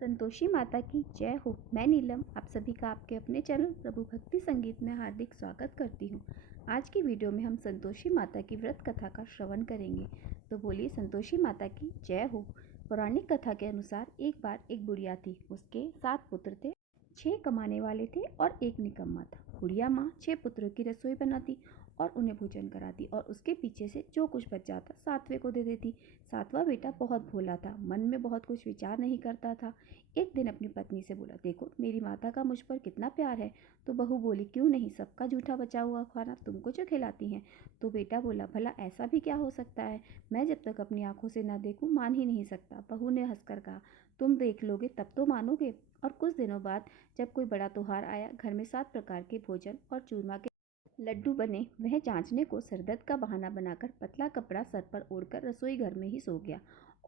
संतोषी माता की जय हो। मैं नीलम आप सभी का आपके अपने चैनल प्रभु भक्ति संगीत में हार्दिक स्वागत करती हूँ। आज की वीडियो में हम संतोषी माता की व्रत कथा का श्रवण करेंगे। तो बोलिए संतोषी माता की जय हो। पौराणिक कथा के अनुसार एक बार एक बुढ़िया थी। उसके 7 पुत्र थे। 6 कमाने वाले थे और एक निकम्मा था। बुढ़िया माँ 6 पुत्रों की रसोई बनाती और उन्हें भोजन कराती और उसके पीछे से जो कुछ बच जाता 7वें को दे देती। 7वां बेटा बहुत भोला था, मन में बहुत कुछ विचार नहीं करता था। एक दिन अपनी पत्नी से बोला, देखो मेरी माता का मुझ पर कितना प्यार है। तो बहू बोली, क्यों नहीं, सबका जूठा बचा हुआ खाना तुमको जो खिलाती हैं। तो बेटा बोला, भला ऐसा भी क्या हो सकता है, मैं जब तक अपनी आंखों से ना देखूं मान ही नहीं सकता। बहू ने हंसकर कहा, तुम देख लोगे तब तो मानोगे। और कुछ दिनों बाद जब कोई बड़ा त्योहार आया, घर में 7 प्रकार के भोजन और चूरमा के लड्डू बने। वह जांचने को सरदर्द का बहाना बनाकर पतला कपड़ा सर पर ओढ़कर रसोई घर में ही सो गया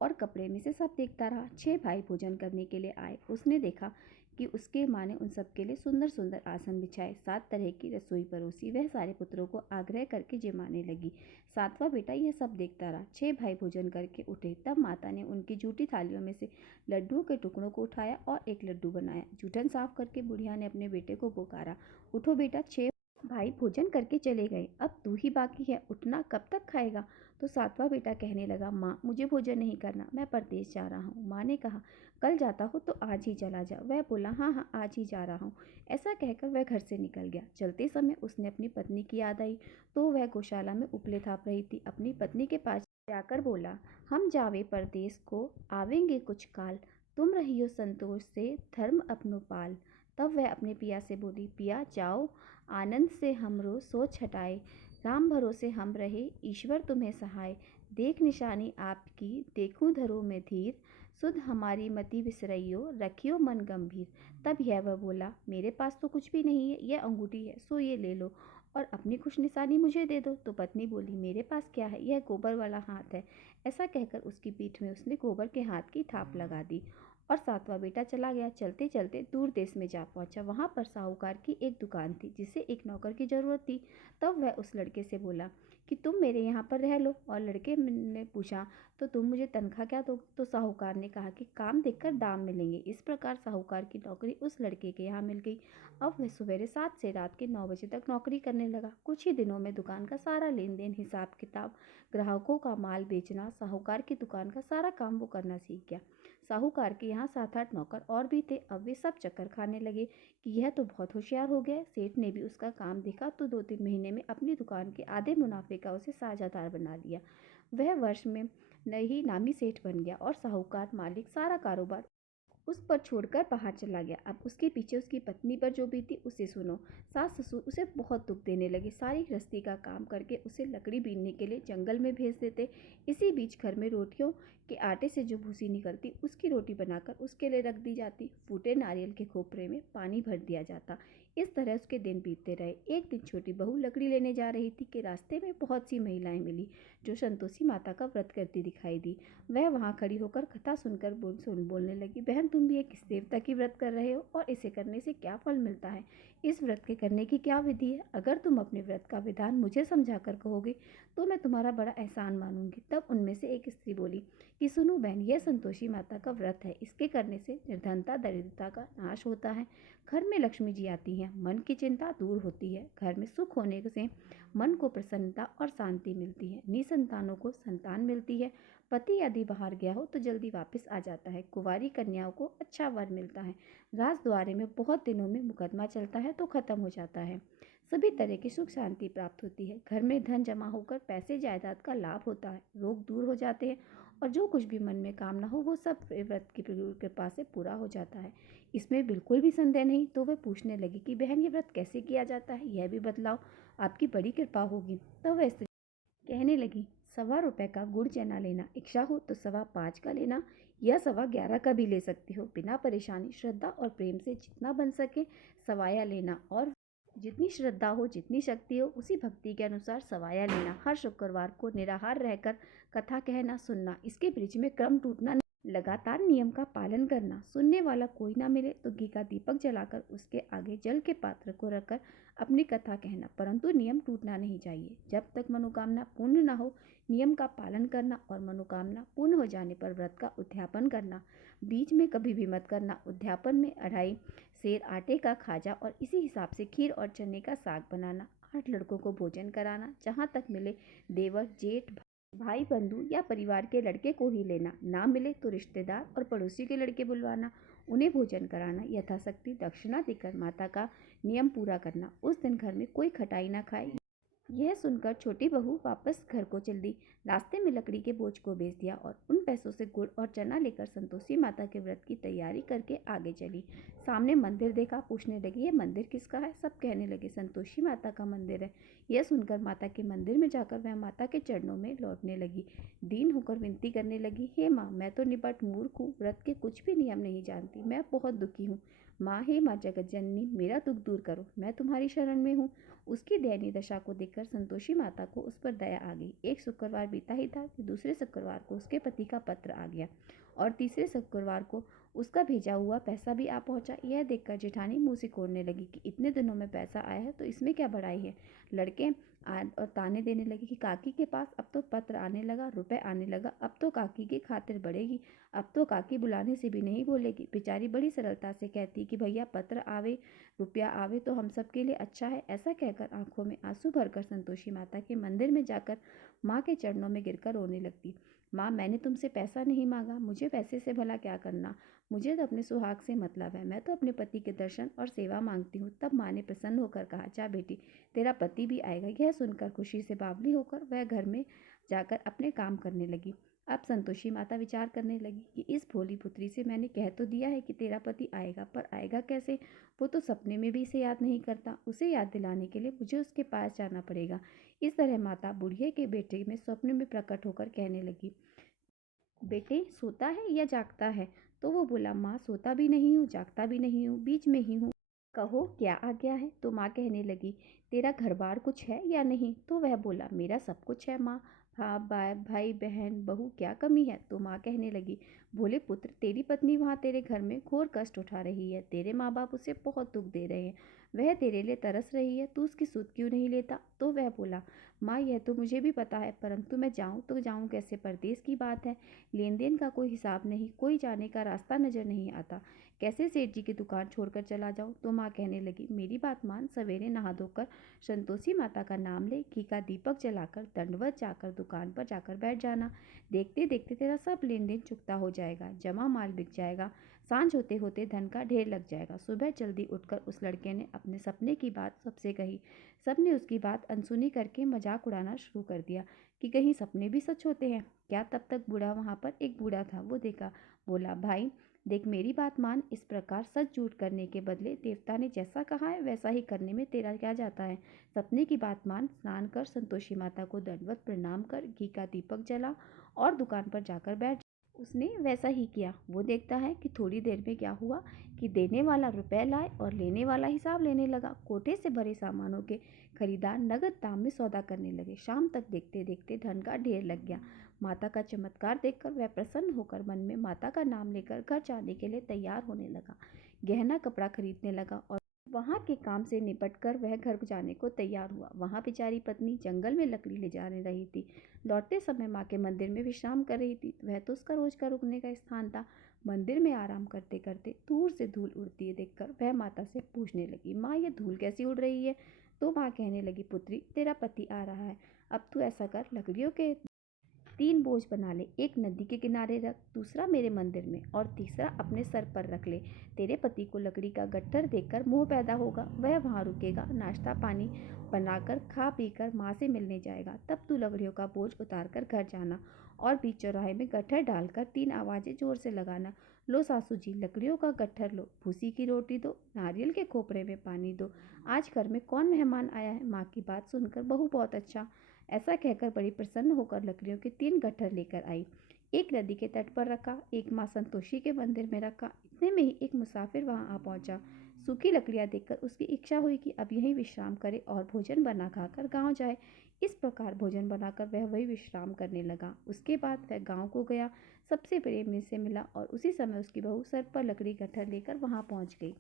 और कपड़े में से सब देखता रहा। 6 भाई भोजन करने के लिए आए। उसने देखा कि उसके माँ ने उन सब के लिए सुंदर सुंदर आसन बिछाए, 7 तरह की रसोई परोसी। वह सारे पुत्रों को आग्रह करके जिमाने लगी। 7वां बेटा यह सब देखता रहा। 6 भाई भोजन करके उठे, तब माता ने उनकी जूठी थालियों में से लड्डुओं के टुकड़ों को उठाया और एक लड्डू बनाया। जूठन साफ करके बुढ़िया ने अपने बेटे को पुकारा, उठो बेटा। 6 भाई भोजन करके चले गए, अब तू ही बाकी है, उठना, कब तक खाएगा। तो 7वां बेटा कहने लगा, माँ मुझे भोजन नहीं करना, मैं परदेश जा रहा हूँ। माँ ने कहा, कल जाता हो तो आज ही चला जा। वह बोला, हाँ हाँ आज ही जा रहा हूँ। ऐसा कहकर वह घर से निकल गया। चलते समय उसने अपनी पत्नी की याद आई। तो वह गौशाला में उपले थाप रही थी। अपनी पत्नी के पास जाकर बोला, हम जावे परदेश को, आवेंगे कुछ काल, तुम रहियो संतोष से, धर्म अपनो पाल। तब वह अपने पिया से बोली, पिया जाओ, आनंद से हमरो सोच हटाए, राम भरोसे हम रहे, ईश्वर तुम्हें सहाय। देख निशानी आपकी, देखूं धरो में धीर, सुध हमारी मति विसरइयो, रखियो मन गंभीर। तब यह वह बोला, मेरे पास तो कुछ भी नहीं है, यह अंगूठी है, सो ये ले लो और अपनी खुश निशानी मुझे दे दो। तो पत्नी बोली, मेरे पास क्या है, यह गोबर वाला हाथ है। ऐसा कहकर उसकी पीठ में उसने गोबर के हाथ की थाप लगा दी और 7वां बेटा चला गया। चलते चलते दूर देश में जा पहुंचा। वहां पर साहूकार की एक दुकान थी जिसे एक नौकर की जरूरत थी। तब वह उस लड़के से बोला कि तुम मेरे यहाँ पर रह लो। और लड़के ने पूछा, तो तुम मुझे तनख्वाह क्या दोगे। तो साहूकार ने कहा कि काम देखकर दाम मिलेंगे। इस प्रकार साहूकार की नौकरी उस लड़के के यहाँ मिल गई। अब वह सवेरे 7 से रात के 9 बजे तक नौकरी करने लगा। कुछ ही दिनों में दुकान का सारा लेन देन, हिसाब किताब, ग्राहकों का माल बेचना, साहूकार की दुकान का सारा काम वो करना सीख गया। साहूकार के यहाँ 7-8 नौकर और भी थे। अब वे सब चक्कर खाने लगे कि यह तो बहुत होशियार हो गया। सेठ ने भी उसका काम देखा तो 2-3 महीने में अपनी दुकान के आधे मुनाफे का उसे साझेदार बना लिया। वह वर्ष में नहीं नामी सेठ बन गया और साहूकार मालिक सारा कारोबार उस पर छोड़कर बाहर चला गया। अब उसके पीछे उसकी पत्नी पर जो बीती उसे सुनो। सास ससुर उसे बहुत दुख देने लगे। सारी गृहस्थी का काम करके उसे लकड़ी बीनने के लिए जंगल में भेज देते। इसी बीच घर में रोटियों के आटे से जो भूसी निकलती उसकी रोटी बनाकर उसके लिए रख दी जाती। फूटे नारियल के खोपरे में पानी भर दिया जाता। इस तरह उसके दिन बीतते रहे। एक दिन छोटी बहू लकड़ी लेने जा रही थी कि रास्ते में बहुत सी महिलाएं मिली जो संतोषी माता का व्रत करती दिखाई दी। वह वहां खड़ी होकर कथा सुनकर बोलने लगी, बहन तुम भी एक किस देवता की व्रत कर रहे हो और इसे करने से क्या फल मिलता है, इस व्रत के करने की क्या विधि है। अगर तुम अपने व्रत का विधान मुझे समझाकर कहोगे तो मैं तुम्हारा बड़ा एहसान मानूंगी। तब उनमें से एक स्त्री बोली कि सुनो बहन, यह संतोषी माता का व्रत है। इसके करने से निर्धनता दरिद्रता का नाश होता है, घर में लक्ष्मी जी आती हैं, मन की चिंता दूर होती है, घर में सुख होने से मन को प्रसन्नता और शांति मिलती है, निसंतानों को संतान मिलती है, पति यदि बाहर गया हो तो जल्दी वापस आ जाता है, कुंवारी कन्याओं को अच्छा वर मिलता है, राजद्वारे में बहुत दिनों में मुकदमा चलता है तो खत्म हो जाता है, सभी तरह की सुख शांति प्राप्त होती है, घर में धन जमा होकर पैसे जायदाद का लाभ होता है, रोग दूर हो जाते हैं और जो कुछ भी मन में कामना हो वो सब व्रत की कृपा से पूरा हो जाता है। इसमें बिल्कुल भी संदेह नहीं। तो वह पूछने लगी कि बहन ये व्रत कैसे किया जाता है, यह भी बतलाओ, आपकी बड़ी कृपा होगी। तो वह कहने लगी, 1.25 का गुड़ चना लेना, इच्छा हो तो 5.25 का लेना या 11.25 का भी ले सकती हो, बिना परेशानी श्रद्धा और प्रेम से जितना बन सके सवाया लेना और जितनी श्रद्धा हो जितनी शक्ति हो उसी भक्ति के अनुसार सवाया लेना। हर शुक्रवार को निराहार रहकर कथा कहना सुनना, इसके बीच में क्रम टूटना लगातार नियम का पालन करना। सुनने वाला कोई ना मिले तो घी का दीपक जलाकर उसके आगे जल के पात्र को रखकर अपनी कथा कहना, परंतु नियम टूटना नहीं चाहिए। जब तक मनोकामना पूर्ण ना हो, नियम का पालन करना और मनोकामना पूर्ण हो जाने पर व्रत का उद्यापन करना। बीच में कभी भी मत करना। उद्यापन में 2.5 सेर आटे का खाजा और इसी हिसाब से खीर और चने का साग बनाना। 8 लड़कों को भोजन कराना। जहाँ तक मिले देवर, जेठ, भाई बंधु या परिवार के लड़के को ही लेना। ना मिले तो रिश्तेदार और पड़ोसी के लड़के बुलवाना, उन्हें भोजन कराना। यथाशक्ति दक्षिणा देकर माता का नियम पूरा करना। उस दिन घर में कोई खटाई ना खाए। यह सुनकर छोटी बहू वापस घर को चल दी। रास्ते में लकड़ी के बोझ को बेच दिया और उन पैसों से गुड़ और चना लेकर संतोषी माता के व्रत की तैयारी करके आगे चली। सामने मंदिर देखा, पूछने लगी, ये मंदिर किसका है? सब कहने लगे, संतोषी माता का मंदिर है। यह सुनकर माता के मंदिर में जाकर वह माता के चरणों में लौटने लगी। दीन होकर विनती करने लगी, हे माँ, मैं तो निपट मूर्ख हूँ, व्रत के कुछ भी नियम नहीं जानती, मैं बहुत दुखी हूँ। माँ, हे माँ जगत जननी, मेरा दुख दूर करो, मैं तुम्हारी शरण में हूँ। उसकी दयनीय दशा को देखकर संतोषी माता को उस पर दया आ गई। एक शुक्रवार बीता ही था कि दूसरे शुक्रवार को उसके पति का पत्र आ गया और तीसरे शुक्रवार को उसका भेजा हुआ पैसा भी आ पहुंचा। यह देखकर जेठानी मुंह सिकोड़ने लगी कि इतने दिनों में पैसा आया है तो इसमें क्या बड़ाई है। लड़के और ताने देने लगे कि काकी के पास अब तो पत्र आने लगा, रुपए आने लगा, अब तो काकी की खातिर बढ़ेगी, अब तो काकी बुलाने से भी नहीं बोलेगी। बेचारी बड़ी सरलता से कहती कि भैया पत्र आवे, रुपया आवे तो हम सब के लिए अच्छा है। ऐसा कहकर आंखों में आंसू भरकर संतोषी माता के मंदिर में जाकर माँ के चरणों में गिरकर रोने लगती। माँ, मैंने तुमसे पैसा नहीं मांगा, मुझे पैसे से भला क्या करना, मुझे तो अपने सुहाग से मतलब है, मैं तो अपने पति के दर्शन और सेवा मांगती हूँ। तब माँ ने प्रसन्न होकर कहा, जा बेटी, तेरा पति भी आएगा। यह सुनकर खुशी से बावली होकर वह घर में जाकर अपने काम करने लगी। अब संतोषी माता विचार करने लगी कि इस भोली पुत्री से मैंने कह तो दिया है कि तेरा पति आएगा, पर आएगा कैसे? वो तो सपने में भी इसे याद नहीं करता। उसे याद दिलाने के लिए मुझे उसके पास जाना पड़ेगा। इस तरह माता बुढ़िया के बेटे में स्वप्न में प्रकट होकर कहने लगी, बेटे सोता है या जागता है? तो वो बोला, माँ सोता भी नहीं हूँ, जागता भी नहीं हूँ, बीच में ही हूँ, कहो क्या आ गया है? तो माँ कहने लगी, तेरा घर बार कुछ है या नहीं? तो वह बोला, मेरा सब कुछ है माँ, हाँ, भाई बहन बहू, क्या कमी है? तो माँ कहने लगी, भोले पुत्र, तेरी पत्नी वहाँ तेरे घर में घोर कष्ट उठा रही है, तेरे माँ बाप उसे बहुत दुख दे रहे हैं, वह तेरे लिए तरस रही है, तू उसकी सुध क्यों नहीं लेता? तो वह बोला, माँ यह तो मुझे भी पता है, परंतु मैं जाऊँ तो जाऊँ कैसे? परदेश की बात है, लेन देन का कोई हिसाब नहीं, कोई जाने का रास्ता नजर नहीं आता, कैसे सेठ जी की दुकान छोड़कर चला जाऊं? तो माँ कहने लगी, मेरी बात मान, सवेरे नहा धोकर संतोषी माता का नाम ले, घी का दीपक जलाकर दंडवत जाकर दुकान पर जाकर बैठ जाना। देखते देखते तेरा सब लेन देन चुकता हो जाएगा, जमा माल बिक जाएगा, सांझ होते होते धन का ढेर लग जाएगा। सुबह जल्दी उठकर उस लड़के ने अपने सपने की बात सबसे कही। सबने उसकी बात अनसुनी करके मजाक उड़ाना शुरू कर दिया कि कहीं सपने भी सच होते हैं क्या? तब तक बूढ़ा वहाँ पर एक बूढ़ा था, वो देखा, बोला, भाई देख, मेरी बात मान, इस प्रकार सच झूठ करने के बदले देवता ने जैसा कहा है वैसा ही करने में तेरा क्या जाता है? सपने की बात मान, स्नान कर, संतोषी माता को दंडवत प्रणाम कर, घी का दीपक जला और दुकान पर जाकर बैठ जा। उसने वैसा ही किया। वो देखता है कि थोड़ी देर में क्या हुआ कि देने वाला रुपए लाए और लेने वाला हिसाब लेने लगा। कोठे से भरे सामानों के खरीदार नगद दाम में सौदा करने लगे। शाम तक देखते देखते धन का ढेर लग गया। माता का चमत्कार देखकर वह प्रसन्न होकर मन में माता का नाम लेकर घर जाने के लिए तैयार होने लगा। गहना कपड़ा खरीदने लगा और वहाँ के काम से निपटकर वह घर जाने को तैयार हुआ। वहाँ बेचारी पत्नी जंगल में लकड़ी ले जाने रही थी। लौटते समय माँ के मंदिर में विश्राम कर रही थी। वह तो उसका रोज का रुकने का स्थान था। मंदिर में आराम करते करते दूर से धूल उड़ती है देखकर वह माता से पूछने लगी, माँ ये धूल कैसी उड़ रही है? तो माँ कहने लगी, पुत्री तेरा पति आ रहा है, अब तू ऐसा कर, लकड़ियों के 3 बोझ बना ले, एक नदी के किनारे रख, दूसरा मेरे मंदिर में और तीसरा अपने सर पर रख ले। तेरे पति को लकड़ी का गट्ठर देखकर मोह पैदा होगा, वह वहाँ रुकेगा, नाश्ता पानी बनाकर खा पीकर माँ से मिलने जाएगा। तब तू लकड़ियों का बोझ उतार कर घर जाना और बीच चौराहे में गट्ठर डालकर 3 आवाज़ें जोर से लगाना, लो सासू जी लकड़ियों का गट्ठर लो, भूसी की रोटी दो, नारियल के खोपरे में पानी दो, आज घर में कौन मेहमान आया है? माँ की बात सुनकर बहू बहुत अच्छा, ऐसा कहकर बड़ी प्रसन्न होकर लकड़ियों के 3 गट्ठर लेकर आई। एक नदी के तट पर रखा, एक माँ संतोषी के मंदिर में रखा। इतने में ही एक मुसाफिर वहां आ पहुंचा। सूखी लकड़ियां देखकर उसकी इच्छा हुई कि अब यहीं विश्राम करे और भोजन बना खाकर गांव जाए। इस प्रकार भोजन बनाकर वह वही विश्राम करने लगा। उसके बाद वह गांव को गया। सबसे प्रेम से मिला और उसी समय उसकी बहू सर पर लकड़ी गट्ठर लेकर वहां पहुंच गई।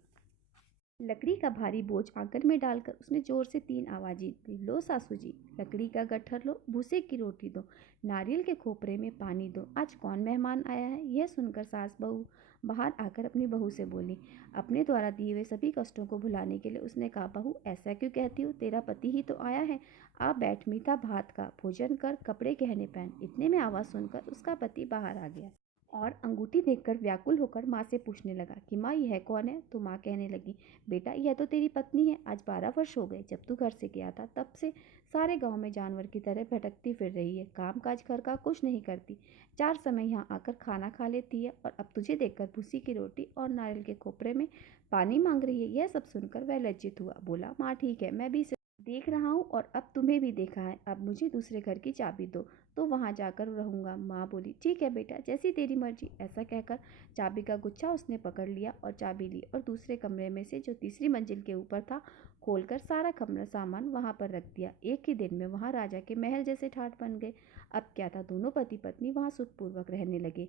लकड़ी का भारी बोझ आंगन में डालकर उसने जोर से 3 आवाजें दी। लो सासू जी, लकड़ी का गट्ठर लो, भूसे की रोटी दो, नारियल के खोपरे में पानी दो। आज कौन मेहमान आया है? यह सुनकर सास बहू बाहर आकर अपनी बहू से बोली। अपने द्वारा दिए हुए सभी कष्टों को भुलाने के लिए उसने कहा, बहू ऐसा क्यों कहती हो? तेरा पति ही तो आया है। आप बैठ, मीठा भात का भोजन कर, कपड़े गहने पहन। इतने में आवाज सुनकर उसका पति बाहर आ गया और अंगूठी देखकर व्याकुल होकर माँ से पूछने लगा कि माँ यह कौन है? तो माँ कहने लगी, बेटा यह तो तेरी पत्नी है। आज 12 वर्ष हो गए जब तू घर से गया था, तब से सारे गांव में जानवर की तरह भटकती फिर रही है। काम काज घर का कुछ नहीं करती, 4 समय यहाँ आकर खाना खा लेती है और अब तुझे देखकर भूसी की रोटी और नारियल के खोपरे में पानी मांग रही है। यह सब सुनकर वह लज्जित हुआ। बोला, माँ ठीक है, मैं भी इसे देख रहा हूँ और अब तुम्हें भी देखा है। अब मुझे दूसरे घर की चाबी दो तो वहां जाकर रहूंगा। माँ बोली, ठीक है बेटा, जैसी तेरी मर्जी। ऐसा कहकर चाबी का गुच्छा उसने पकड़ लिया और चाबी ली और दूसरे कमरे में से, जो तीसरी मंजिल के ऊपर था, खोलकर सारा कमरा सामान वहां पर रख दिया। एक ही दिन में वहां राजा के महल जैसे ठाट बन गए। अब क्या था, दोनों पति पत्नी वहां सुखपूर्वक रहने लगे।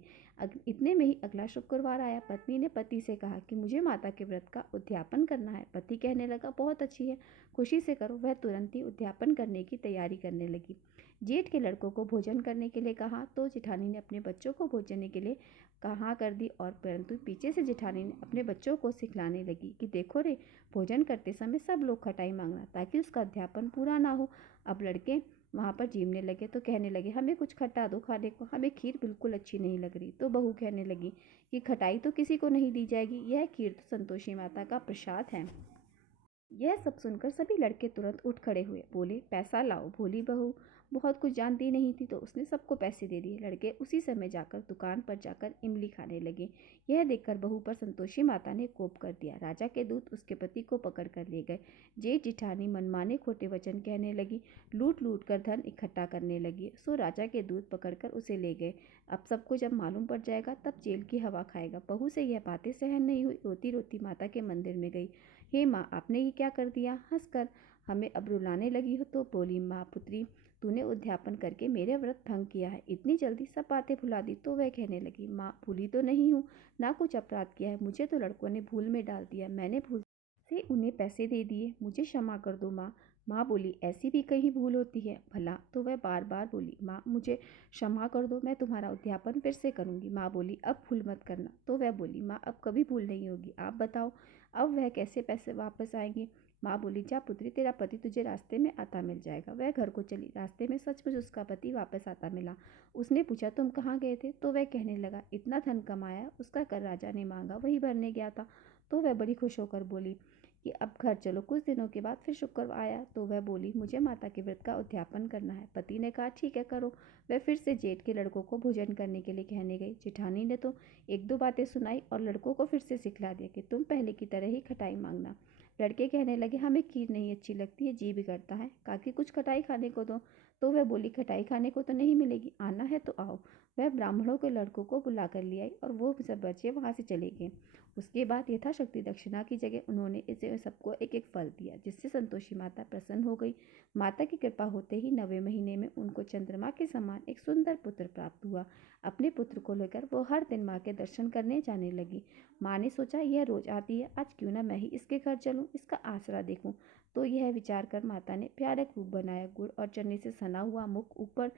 इतने में ही अगला शुक्रवार आया। पत्नी ने पति से कहा कि मुझे माता के व्रत का उद्यापन करना है। पति कहने लगा, बहुत अच्छी है, खुशी से करो। वह तुरंत ही उद्यापन करने की तैयारी करने लगी। जेठ के लड़कों को भोजन करने के लिए कहा तो जेठानी ने अपने बच्चों को भोजन के लिए कहा कर दी, और परंतु पीछे से जेठानी ने अपने बच्चों को सिखलाने लगी कि देखो रे, भोजन करते समय सब लोग खटाई मांगना ताकि उसका अध्यापन पूरा ना हो। अब लड़के वहां पर जीमने लगे तो कहने लगे, हमें कुछ खट्टा दो खाने को, हमें खीर बिल्कुल अच्छी नहीं लग रही। तो बहू कहने लगी कि खटाई तो किसी को नहीं दी जाएगी, यह खीर तो संतोषी माता का प्रसाद है। यह सब सुनकर सभी लड़के तुरंत उठ खड़े हुए। बोले, पैसा लाओ। भोली बहू बहुत कुछ जानती नहीं थी तो उसने सबको पैसे दे दिए। लड़के उसी समय जाकर दुकान पर जाकर इमली खाने लगे। यह देखकर बहू पर संतोषी माता ने कोप कर दिया। राजा के दूत उसके पति को पकड़ कर ले गए। जेठ जिठानी मनमाने खोटे वचन कहने लगी, लूट लूट कर धन इकट्ठा करने लगी। सो राजा के दूत पकड़कर उसे ले गए। अब सबको जब मालूम पड़ जाएगा तब जेल की हवा खाएगा। बहू से यह बातें सहन नहीं हुई। रोती रोती माता के मंदिर में गई। हे माँ, आपने ये क्या कर दिया? हंसकर हमें अब रुलाने लगी हो? तो बोली, माँ पुत्री, तूने उद्यापन करके मेरे व्रत भंग किया है। इतनी जल्दी सब बातें भुला दी। तो वह कहने लगी, माँ भूली तो नहीं हूँ, ना कुछ अपराध किया है, मुझे तो लड़कों ने भूल में डाल दिया, मैंने भूल से उन्हें पैसे दे दिए, मुझे क्षमा कर दो माँ। माँ बोली, ऐसी भी कहीं भूल होती है भला? तो वह बार बार बोली, माँ मुझे क्षमा कर दो, मैं तुम्हारा उद्यापन फिर से करूँगी। माँ बोली, अब भूल मत करना। तो वह बोली, माँ अब कभी भूल नहीं होगी, आप बताओ अब वह कैसे पैसे वापस आएंगे? माँ बोली, जा पुत्री, तेरा पति तुझे रास्ते में आता मिल जाएगा। वह घर को चली। रास्ते में सचमुच उसका पति वापस आता मिला। उसने पूछा, तुम कहाँ गए थे? तो वह कहने लगा, इतना धन कमाया, उसका कर राजा ने मांगा, वही भरने गया था। तो वह बड़ी खुश होकर बोली कि अब घर चलो। कुछ दिनों के बाद फिर शुक्र आया तो वह बोली, मुझे माता के व्रत का उद्यापन करना है। पति ने कहा, ठीक है करो। वह फिर से जेठ के लड़कों को भोजन करने के लिए कहने गई। जेठानी ने तो एक दो बातें सुनाई और लड़कों को फिर से सिखला दिया कि तुम पहले की तरह ही खटाई मांगना। लड़के कहने लगे, हमें खीर नहीं अच्छी लगती है, जी बिगड़ता है, काकी कुछ खटाई खाने को दो। तो वह बोली, खटाई खाने को तो नहीं मिलेगी, आना है तो आओ। वह ब्राह्मणों के लड़कों को बुला कर ले आई और वो सब बच्चे वहां से चले गए। उसके बाद यथाशक्ति दक्षिणा की जगह उन्होंने इसे सबको एक एक फल दिया, जिससे संतोषी माता प्रसन्न हो गई। माता की कृपा होते ही 9वें महीने में उनको चंद्रमा के समान एक सुंदर पुत्र प्राप्त हुआ। अपने पुत्र को लेकर वो हर दिन माँ के दर्शन करने जाने लगी। माँ ने सोचा, यह रोज आती है, आज क्यों ना मैं ही इसके घर चलूं, इसका आसरा देखूं। तो यह विचार कर माता ने प्यारा रूप बनाया। गुड़ और चने से सना हुआ मुख, ऊपर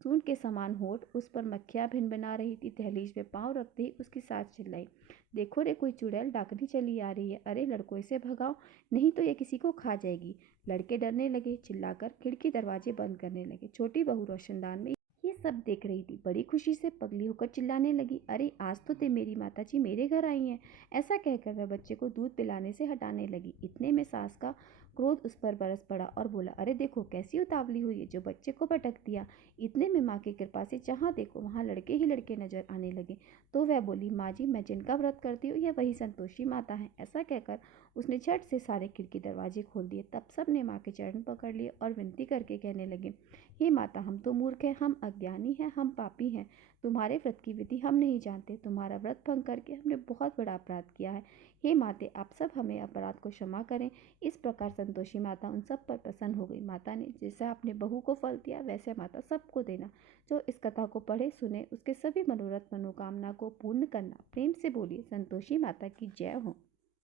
सूंड के समान होठ, उस पर मक्खियां भिन बना रही थी। दहलीज में पांव रखते ही उसकी सास चिल्लाई, देखो रे, कोई चुड़ैल डाकनी चली आ रही है। अरे लड़कों, इसे भगाओ, नहीं तो ये किसी को खा जाएगी। लड़के डरने लगे, चिल्लाकर खिड़की दरवाजे बंद करने लगे। छोटी बहू रोशनदान में ये सब देख रही थी। बड़ी खुशी से पगली होकर चिल्लाने लगी, अरे आज तो मेरी माता जी मेरे घर आई हैं। ऐसा कहकर वह बच्चे को दूध पिलाने से हटाने लगी। इतने में सास का क्रोध उस पर बरस पड़ा और बोला, अरे देखो कैसी उतावली हुई है, जो बच्चे को पटक दिया। इतने में माँ की कृपा से जहाँ देखो वहाँ लड़के ही लड़के नजर आने लगे। तो वह बोली, माँ जी, मैं जिनका व्रत करती हूँ यह वही संतोषी माता है। ऐसा कहकर उसने झट से सारे खिड़की दरवाजे खोल दिए। तब सब ने माँ के चरण पकड़ लिए और विनती करके कहने लगे, हे माता, हम तो मूर्ख हैं, हम अज्ञान ज्ञानी हैं, हम पापी हैं। तुम्हारे व्रत की विधि हम नहीं जानते। तुम्हारा व्रत भंग करके हमने बहुत बड़ा अपराध किया है। हे माते, आप सब हमें अपराध को क्षमा करें। इस प्रकार संतोषी माता उन सब पर प्रसन्न हो गई। माता ने, जैसा आपने बहू को फल दिया वैसे माता सबको देना। जो इस कथा को पढ़े सुने उसके सभी मनोरथ मनोकामना को पूर्ण करना। प्रेम से बोलिए संतोषी माता की जय हो।